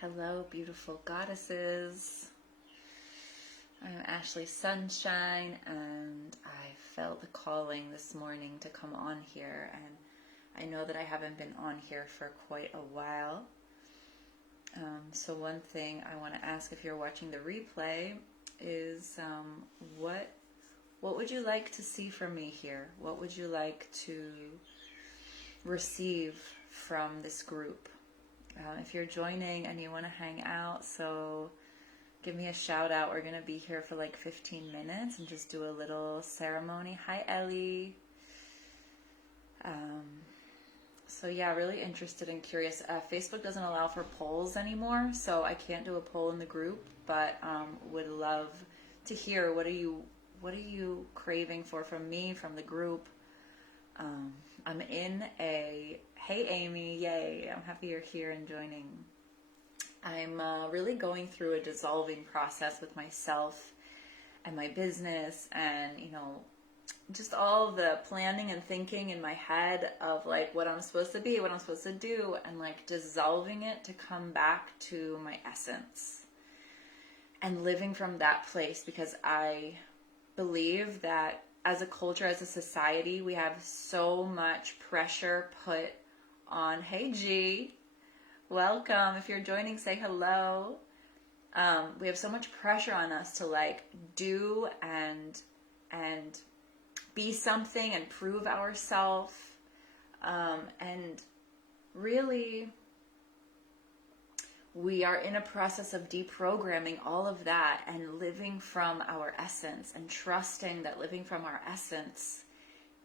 Hello, beautiful goddesses. I'm Ashley Sunshine, and I felt the calling this morning to come on here, and I know that I haven't been on here for quite a while. So one thing I want to ask, if you're watching the replay, is what would you like to see from me here? What would you like to receive from this group? If you're joining and you want to hang out, so give me a shout out. We're going to be here for like 15 minutes and just do a little ceremony. Hi, Ellie. So yeah, really interested and curious. Facebook doesn't allow for polls anymore, so I can't do a poll in the group, but would love to hear what are you craving for from me, from the group. I'm in a, hey Amy, yay, I'm happy you're here and joining. I'm really going through a dissolving process with myself and my business, and just all the planning and thinking in my head of like what I'm supposed to be, what I'm supposed to do, and like dissolving it to come back to my essence and living from that place, because I believe that as a culture, as a society, we have so much pressure put on. Hey G, welcome. If you're joining, say hello. We have so much pressure on us to like do and be something and prove ourselves, and really we are in a process of deprogramming all of that and living from our essence, and trusting that living from our essence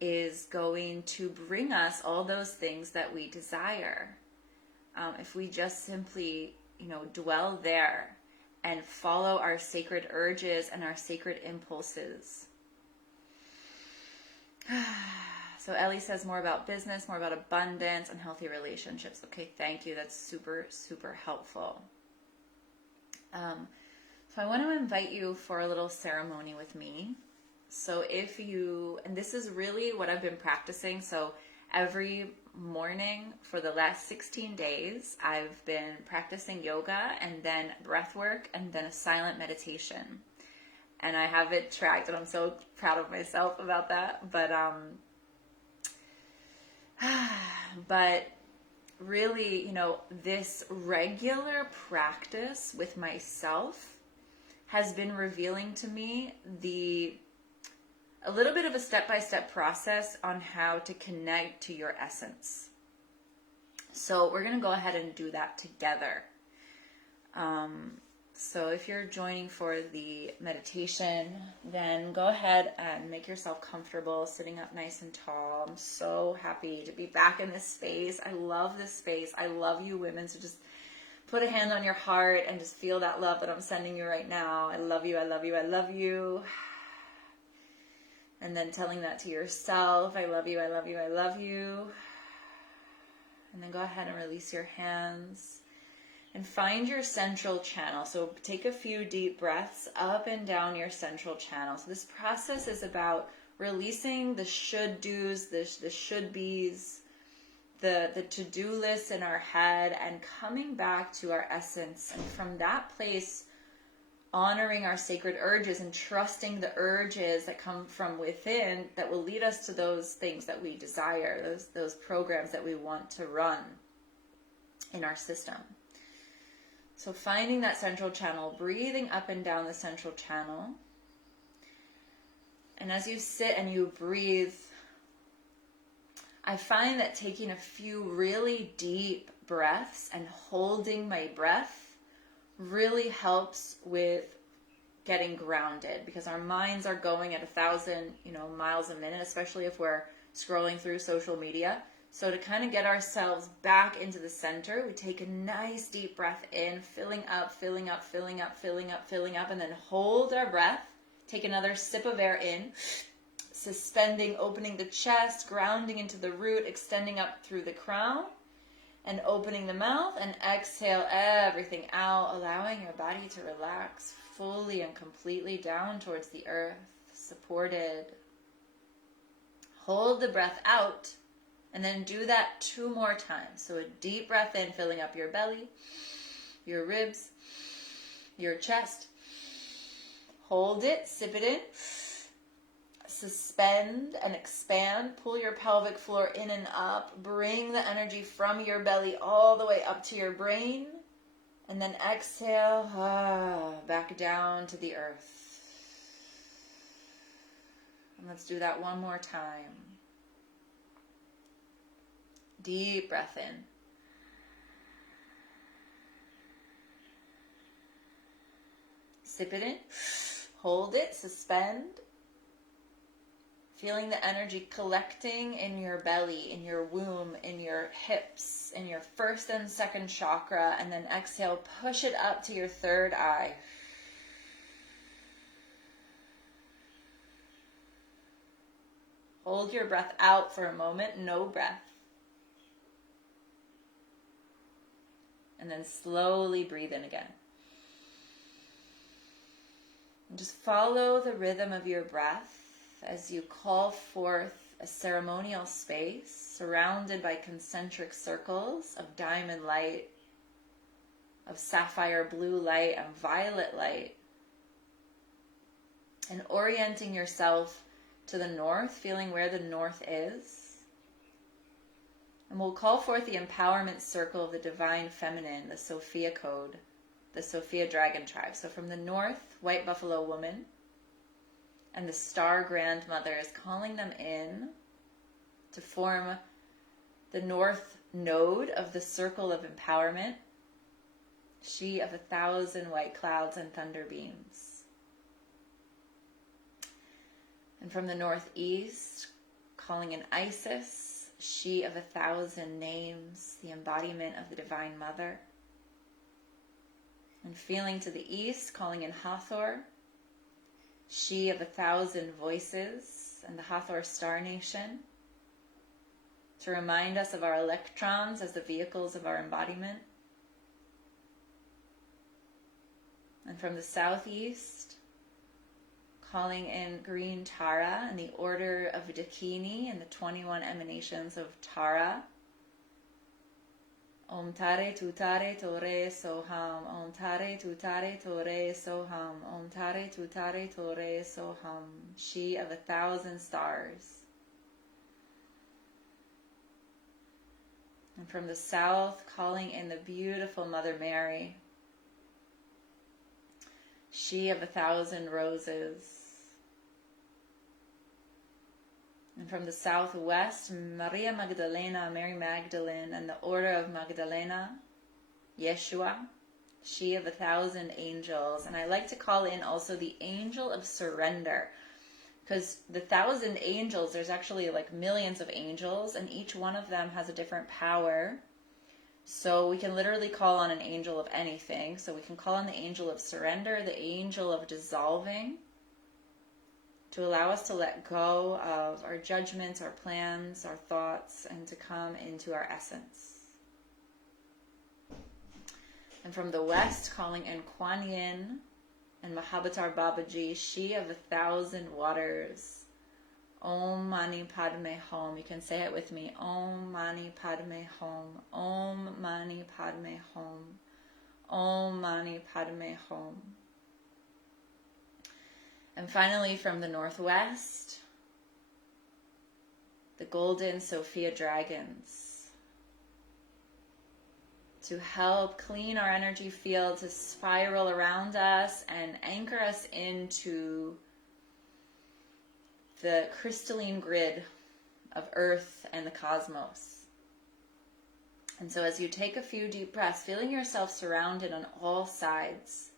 is going to bring us all those things that we desire. If we just simply, dwell there and follow our sacred urges and our sacred impulses. So Ellie says more about business, more about abundance and healthy relationships. Okay, thank you. That's super, super helpful. So I want to invite you for a little ceremony with me. So if you, and this is really what I've been practicing. So every morning for the last 16 days, I've been practicing yoga and then breath work and then a silent meditation. And I have it tracked, and I'm so proud of myself about that. But really, this regular practice with myself has been revealing to me a little bit of a step-by-step process on how to connect to your essence. So we're going to go ahead and do that together. So if you're joining for the meditation, then go ahead and make yourself comfortable, sitting up nice and tall. I'm so happy to be back in this space. I love this space. I love you women. So just put a hand on your heart and just feel that love that I'm sending you right now. I love you, I love you, I love you. And then telling that to yourself. I love you, I love you, I love you. And then go ahead and release your hands. And find your central channel. So take a few deep breaths up and down your central channel. So this process is about releasing the should do's, the should be's, the to-do lists in our head, and coming back to our essence. And from that place, honoring our sacred urges and trusting the urges that come from within that will lead us to those things that we desire, those programs that we want to run in our system. So finding that central channel, breathing up and down the central channel. And as you sit and you breathe, I find that taking a few really deep breaths and holding my breath really helps with getting grounded, because our minds are going at 1,000, miles a minute, especially if we're scrolling through social media. So to kind of get ourselves back into the center, we take a nice deep breath in, filling up, filling up, filling up, filling up, filling up, and then hold our breath. Take another sip of air in, suspending, opening the chest, grounding into the root, extending up through the crown, and opening the mouth, and exhale everything out, allowing your body to relax fully and completely down towards the earth, supported. Hold the breath out. And then do that 2 more times. So a deep breath in, filling up your belly, your ribs, your chest. Hold it, sip it in. Suspend and expand. Pull your pelvic floor in and up. Bring the energy from your belly all the way up to your brain. And then exhale, back down to the earth. And let's do that 1 more time. Deep breath in. Sip it in. Hold it, suspend. Feeling the energy collecting in your belly, in your womb, in your hips, in your first and second chakra, and then exhale, push it up to your third eye. Hold your breath out for a moment, no breath. And then slowly breathe in again. And just follow the rhythm of your breath as you call forth a ceremonial space surrounded by concentric circles of diamond light, of sapphire blue light and violet light, and orienting yourself to the north, feeling where the north is. And we'll call forth the empowerment circle of the divine feminine, the Sophia code, the Sophia Dragon Tribe. So from the north, white buffalo woman, and the star grandmother is calling them in to form the north node of the circle of empowerment, she of 1,000 white clouds and thunder beams. And from the northeast, calling in Isis, she of 1,000 names, the embodiment of the Divine Mother. And feeling to the east, calling in Hathor, she of 1,000 voices and the Hathor Star Nation, to remind us of our electrons as the vehicles of our embodiment. And from the southeast, calling in green Tara and the order of Dakini and the 21 emanations of Tara. Om Tare Tutare Tore Soham, Om Tare Tutare Tore Soham, Om Tare Tutare Tore Soham, she of 1,000 stars. And from the south, calling in the beautiful Mother Mary, she of 1,000 roses. And from the southwest, Maria Magdalena, Mary Magdalene, and the Order of Magdalena, Yeshua, she of 1,000 angels. And I like to call in also the angel of surrender, because the 1,000 angels, there's actually like millions of angels, and each one of them has a different power. So we can literally call on an angel of anything. So we can call on the angel of surrender, the angel of dissolving, to allow us to let go of our judgments, our plans, our thoughts, and to come into our essence. And from the west, calling in Kuan Yin and Mahabhatar Babaji, she of 1,000 waters. Om Mani Padme Hum. You can say it with me. Om Mani Padme Hum. Om Mani Padme Hum. Om Mani Padme Hum. And finally, from the northwest, the golden Sophia dragons, to help clean our energy field, to spiral around us and anchor us into the crystalline grid of Earth and the cosmos. And so as you take a few deep breaths, feeling yourself surrounded on all sides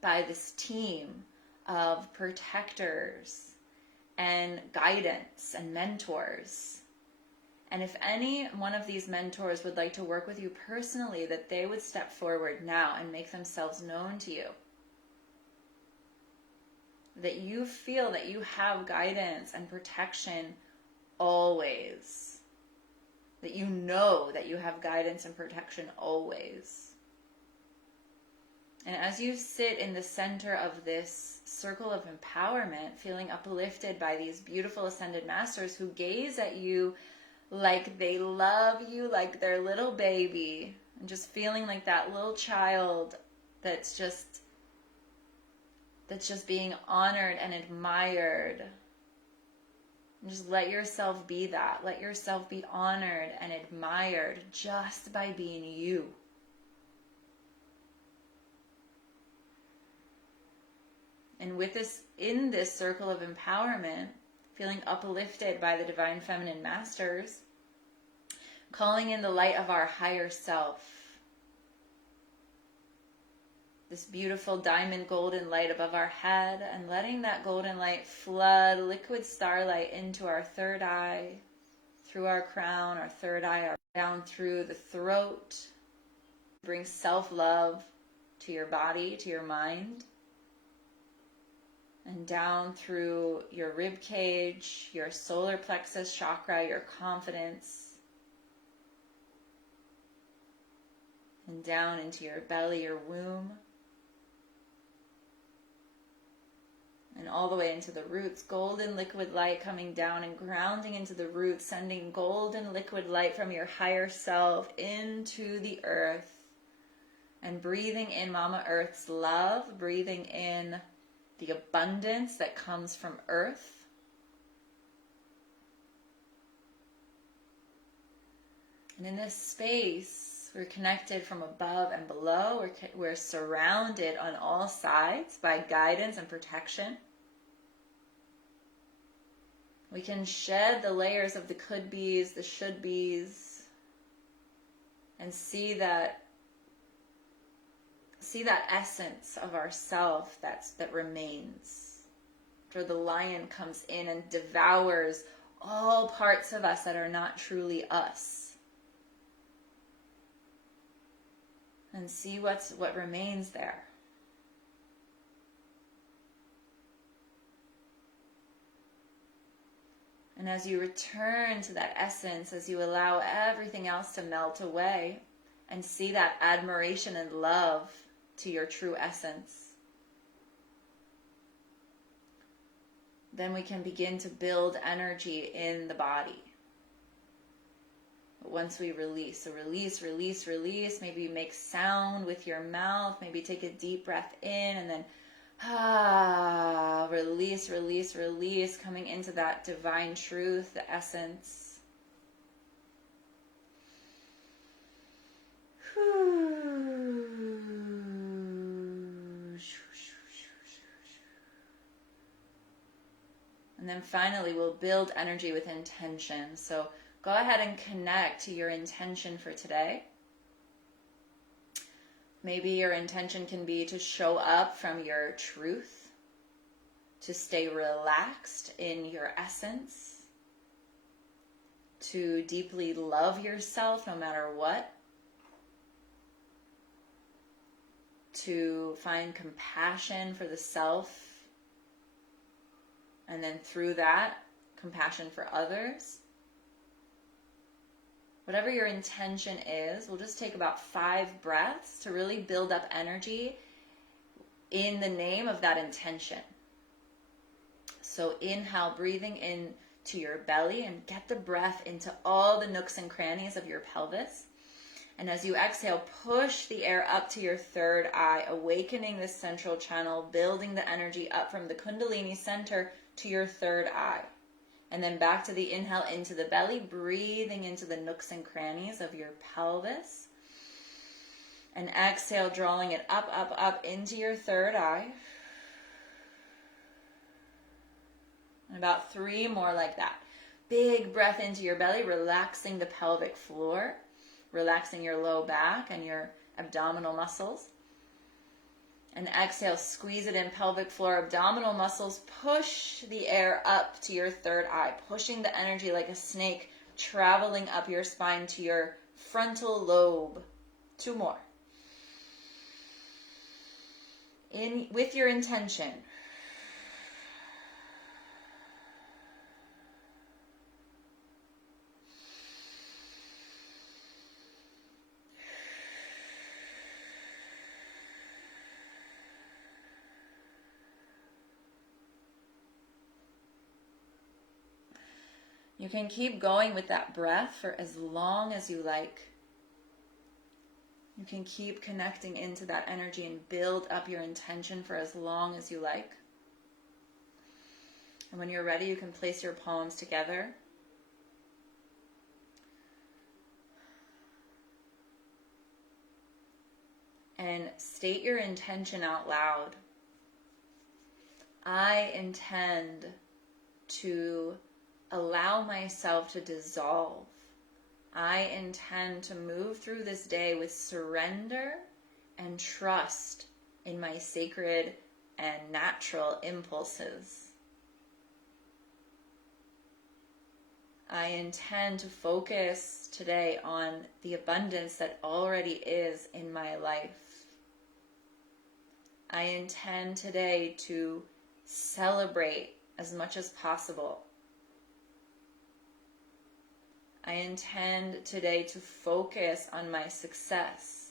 by this team of protectors and guidance and mentors. And if any one of these mentors would like to work with you personally, that they would step forward now and make themselves known to you. That you feel that you have guidance and protection always. That you know that you have guidance and protection always. And as you sit in the center of this circle of empowerment, feeling uplifted by these beautiful ascended masters who gaze at you like they love you like their little baby, and just feeling like that little child that's just being honored and admired. And just let yourself be that. Let yourself be honored and admired just by being you. And with this, in this circle of empowerment, feeling uplifted by the divine feminine masters, calling in the light of our higher self, this beautiful diamond golden light above our head, and letting that golden light flood liquid starlight into our third eye, through our crown, our third eye, down through the throat. Bring self-love to your body, to your mind, and down through your rib cage, your solar plexus chakra, your confidence, and down into your belly, your womb, and all the way into the roots. Golden liquid light coming down and grounding into the roots, sending golden liquid light from your higher self into the earth, and breathing in Mama Earth's love, breathing in the abundance that comes from Earth. And in this space, we're connected from above and below. We're surrounded on all sides by guidance and protection. We can shed the layers of the could-bes, the should-bes, and see that essence of ourself that remains. For the lion comes in and devours all parts of us that are not truly us. And see what remains there. And as you return to that essence, as you allow everything else to melt away, and see that admiration and love to your true essence, then we can begin to build energy in the body. But once we release, so release, release, release, maybe you make sound with your mouth, maybe take a deep breath in, and then release, release, release, coming into that divine truth, the essence. And then finally, we'll build energy with intention. So go ahead and connect to your intention for today. Maybe your intention can be to show up from your truth, to stay relaxed in your essence, to deeply love yourself no matter what, to find compassion for the self, and then through that, compassion for others. Whatever your intention is, we'll just take about 5 breaths to really build up energy in the name of that intention. So inhale, breathing into your belly, and get the breath into all the nooks and crannies of your pelvis. And as you exhale, push the air up to your third eye, awakening this central channel, building the energy up from the Kundalini center to your third eye. And then back to the inhale into the belly, breathing into the nooks and crannies of your pelvis. And exhale, drawing it up, up, up into your third eye. And about 3 more like that. Big breath into your belly, relaxing the pelvic floor, relaxing your low back and your abdominal muscles. And exhale, squeeze it in, pelvic floor, abdominal muscles. Push the air up to your third eye, pushing the energy like a snake, traveling up your spine to your frontal lobe. 2 more. In with your intention. You can keep going with that breath for as long as you like. You can keep connecting into that energy and build up your intention for as long as you like. And when you're ready, you can place your palms together. And state your intention out loud. I intend to allow myself to dissolve. I intend to move through this day with surrender and trust in my sacred and natural impulses. I intend to focus today on the abundance that already is in my life. I intend today to celebrate as much as possible. I intend today to focus on my success.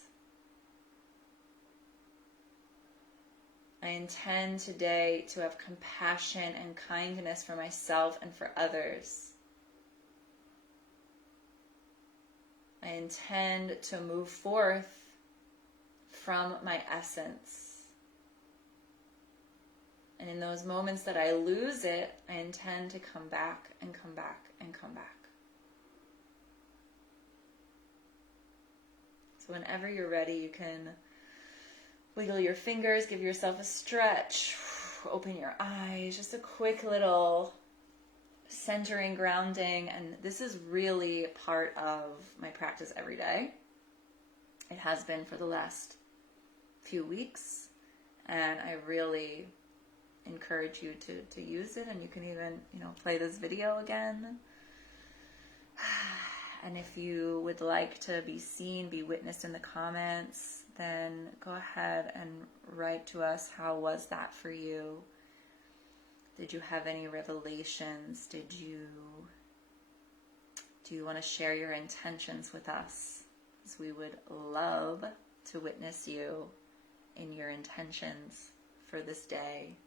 I intend today to have compassion and kindness for myself and for others. I intend to move forth from my essence. And in those moments that I lose it, I intend to come back and come back and come back. So whenever you're ready, you can wiggle your fingers, give yourself a stretch, open your eyes, just a quick little centering, grounding. And this is really part of my practice every day. It has been for the last few weeks. And I really encourage you to use it. And you can even, play this video again. And if you would like to be seen, be witnessed in the comments, then go ahead and write to us. How was that for you? Did you have any revelations? Do you want to share your intentions with us? Because we would love to witness you in your intentions for this day.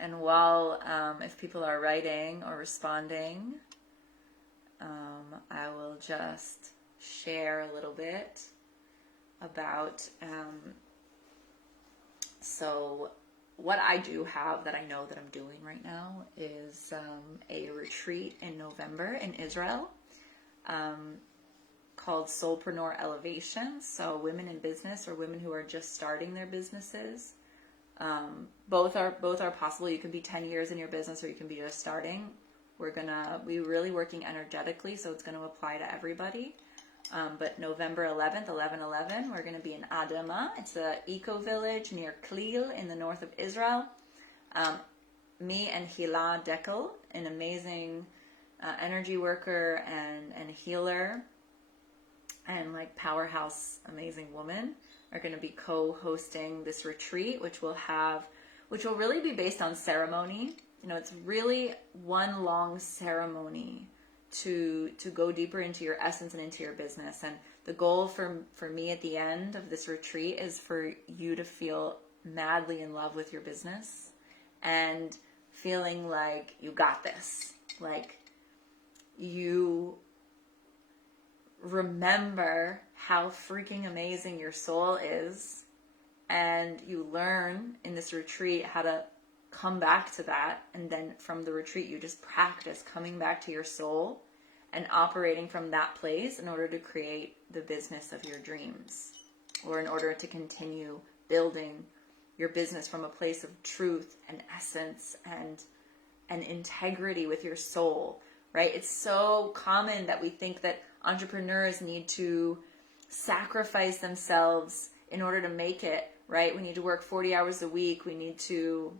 And while, if people are writing or responding, I will just share a little bit about, so what I do have that I know that I'm doing right now is a retreat in November in Israel called Soulpreneur Elevation. So women in business or women who are just starting their businesses. Both are possible. You can be 10 years in your business or you can be just starting. We're gonna be really working energetically, so it's gonna apply to everybody. But November 11th, 11/11, we're gonna be in Adama. It's a eco-village near Klil in the north of Israel. Me and Hila Dekel, an amazing energy worker and healer and powerhouse, amazing woman, are going to be co-hosting this retreat, which will really be based on ceremony. It's really one long ceremony to go deeper into your essence and into your business. And the goal for me at the end of this retreat is for you to feel madly in love with your business and feeling like you got this. Like you remember how freaking amazing your soul is, and you learn in this retreat how to come back to that, and then from the retreat you just practice coming back to your soul and operating from that place in order to create the business of your dreams, or in order to continue building your business from a place of truth and essence and integrity with your soul, right? It's so common that we think that entrepreneurs need to sacrifice themselves in order to make it, right? We need to work 40 hours a week. We need to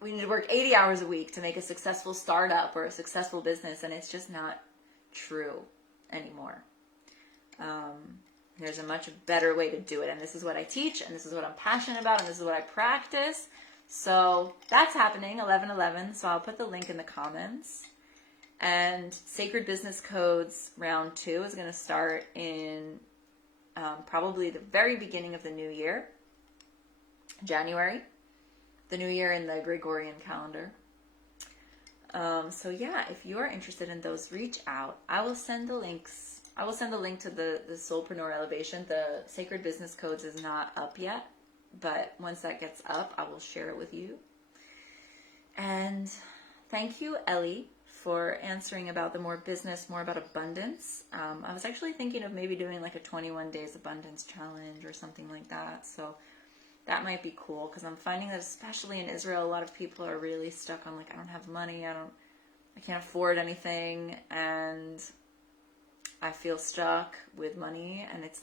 work 80 hours a week to make a successful startup or a successful business, and it's just not true anymore. There's a much better way to do it, and this is what I teach, and this is what I'm passionate about, and this is what I practice. So that's happening 11/11, so I'll put the link in the comments. And Sacred Business Codes Round 2 is going to start in probably the very beginning of the new year, January. the new year in the Gregorian calendar. So yeah, if you're interested in those, reach out. I will send the links. I will send the link to the Soulpreneur Elevation. The Sacred Business Codes is not up yet, but once that gets up, I will share it with you. And thank you, Ellie, for answering about the more business, more about abundance. I was actually thinking of maybe doing like a 21 days abundance challenge or something like that. So that might be cool, because I'm finding that especially in Israel, a lot of people are really stuck on like, I don't have money, I can't afford anything, and I feel stuck with money. And it's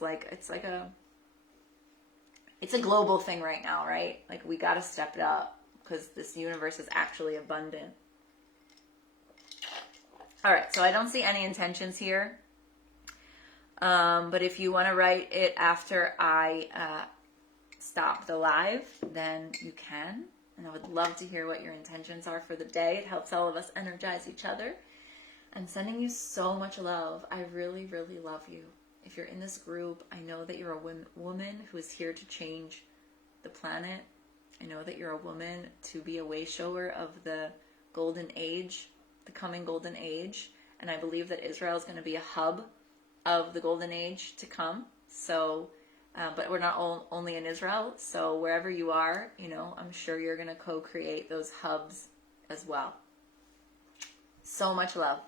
a global thing right now, right? Like, we got to step it up, because this universe is actually abundant. All right, so I don't see any intentions here. But if you want to write it after I stop the live, then you can. And I would love to hear what your intentions are for the day. It helps all of us energize each other. I'm sending you so much love. I really, really love you. If you're in this group, I know that you're a woman who is here to change the planet. I know that you're a woman to be a way shower of the golden age, the coming golden age. And I believe that Israel is going to be a hub of the golden age to come. So, but we're not only in Israel. So wherever you are, I'm sure you're going to co-create those hubs as well. So much love.